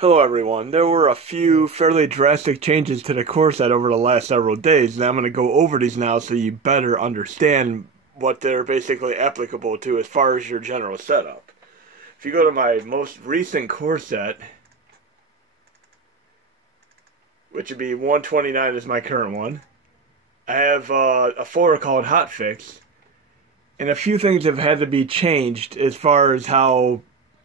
Hello everyone. There were a few fairly drastic changes to the core set over the last several days, and I'm going to go over these now so you better understand what they're basically applicable to as far as your general setup. If you go to my most recent core set, which would be 129 is my current one, I have a folder called Hotfix, and a few things have had to be changed as far as how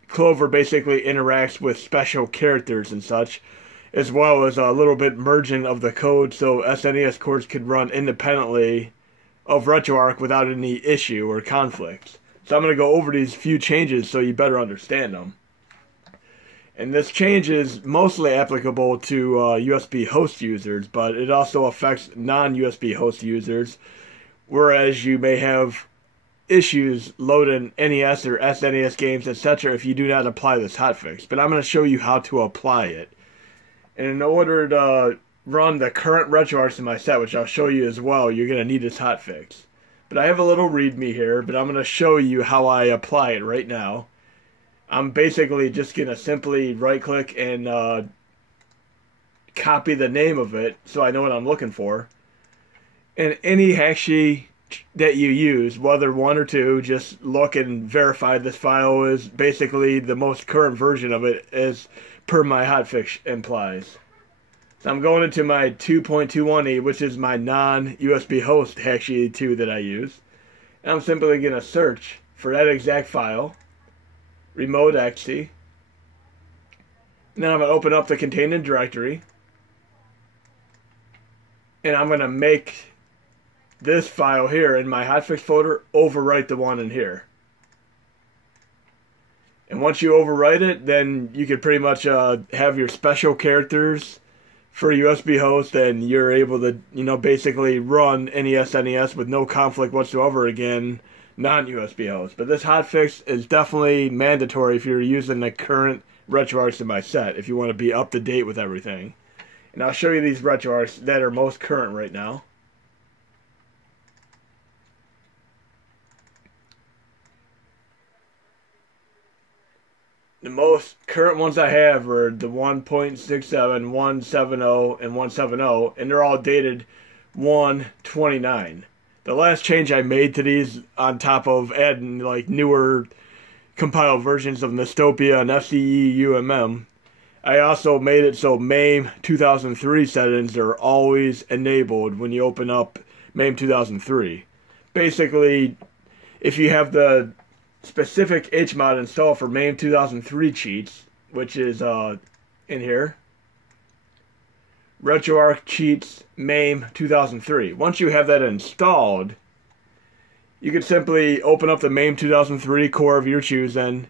Clover basically interacts with special characters and such, as well as a little bit merging of the code so SNES cores could run independently of RetroArch without any issue or conflict. So I'm going to go over these few changes so you better understand them. And this change is mostly applicable to USB host users, but it also affects non-USB host users, whereas you may have issues loading NES or SNES games, etc. if you do not apply this hotfix. But I'm going to show you how to apply it. And in order to run the current RetroArch in my set, which I'll show you as well, you're going to need this hotfix. But I have a little readme here, but I'm going to show you how I apply it right now. I'm basically just going to simply right click and copy the name of it so I know what I'm looking for. And any hash that you use, whether one or two, just look and verify this file is basically the most current version of it as per my hotfix implies. So I'm going into my 2.21e, which is my non-USB host hash2 that I use. And I'm simply going to search for that exact file, remote exe. And then I'm going to open up the contained directory. And I'm going to make this file here in my hotfix folder overwrite the one in here. And once you overwrite it, then you can pretty much have your special characters for USB host, and you're able to, basically run any SNES with no conflict whatsoever again, non-USB host. But this hotfix is definitely mandatory if you're using the current RetroArch in my set, if you want to be up to date with everything. And I'll show you these RetroArchs that are most current right now. The most current ones I have are the 1.67, 170, and 170, and they're all dated 129. The last change I made to these, on top of adding like newer compiled versions of Nostopia and FCE UMM, I also made it so MAME 2003 settings are always enabled when you open up MAME 2003. Basically, if you have the specific HMod installed for MAME 2003 cheats, which is in here, RetroArch cheats MAME 2003. Once you have that installed, you can simply open up the MAME 2003 core of your choosing.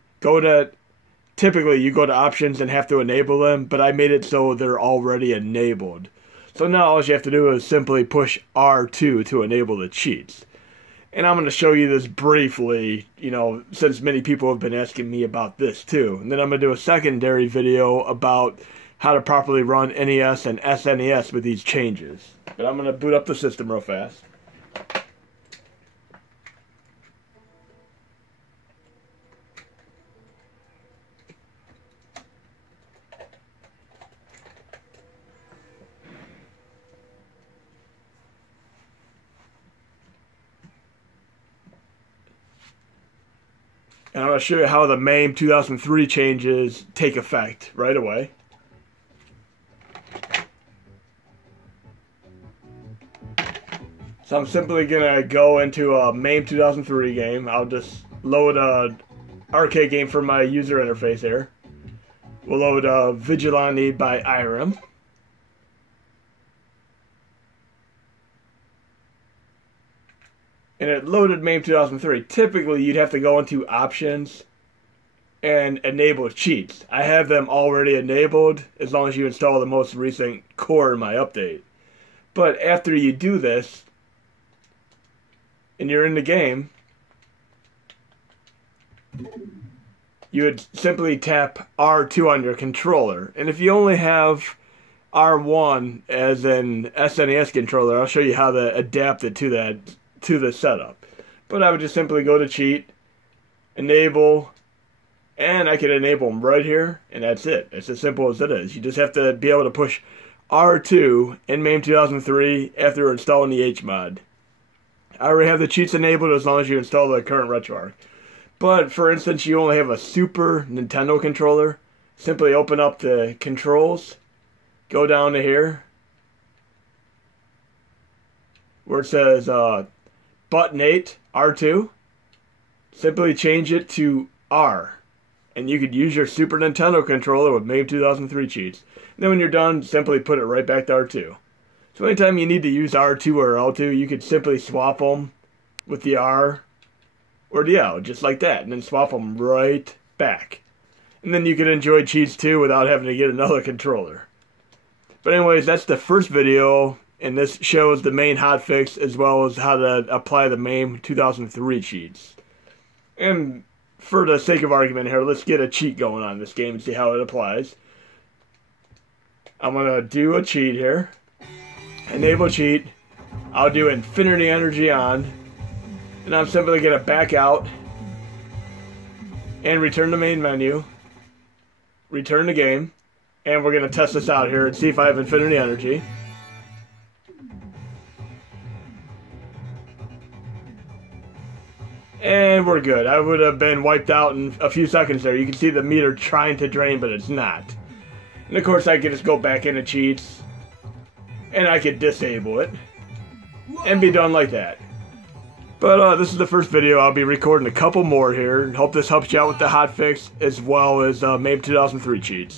Typically you go to options and have to enable them, but I made it so they're already enabled. So now all you have to do is simply push R2 to enable the cheats. And I'm going to show you this briefly, since many people have been asking me about this too. And then I'm going to do a secondary video about how to properly run NES and SNES with these changes. But I'm going to boot up the system real fast. And I'm going to show you how the MAME 2003 changes take effect right away. So I'm simply going to go into a MAME 2003 game. I'll just load an arcade game from my user interface here. We'll load Vigilante by Irem. And it loaded MAME 2003. Typically, you'd have to go into options and enable cheats. I have them already enabled as long as you install the most recent core in my update. But after you do this, and you're in the game, you would simply tap R2 on your controller. And if you only have R1 as an SNES controller, I'll show you how to adapt it to the setup. But I would just simply go to cheat, enable And I can enable them right here, and that's it. It's as simple as it is. You just have to be able to push R2 in MAME 2003 after installing the HMod. I already have the cheats enabled as long as you install the current RetroArch. But, for instance, you only have a Super Nintendo controller. Simply open up the controls, go down to here, where it says button 8, R2. Simply change it to R. And you could use your Super Nintendo controller with MAME 2003 cheats. And then when you're done, simply put it right back to R2. So anytime you need to use R2 or L2, you could simply swap them with the R or the L, just like that. And then swap them right back. And then you can enjoy cheats too without having to get another controller. But anyways, that's the first video. And this shows the main hotfix as well as how to apply the MAME 2003 cheats. And for the sake of argument here, let's get a cheat going on this game and see how it applies. I'm going to do a cheat here. Enable cheat. I'll do infinity energy on. And I'm simply going to back out. And return to main menu. Return the game. And we're going to test this out here and see if I have infinity energy. And we're good. I would have been wiped out in a few seconds there. You can see the meter trying to drain, but it's not. And of course I could just go back into cheats. And I could disable it. And be done like that. But this is the first video. I'll be recording a couple more here. Hope this helps you out with the hotfix as well as MAME 2003 cheats.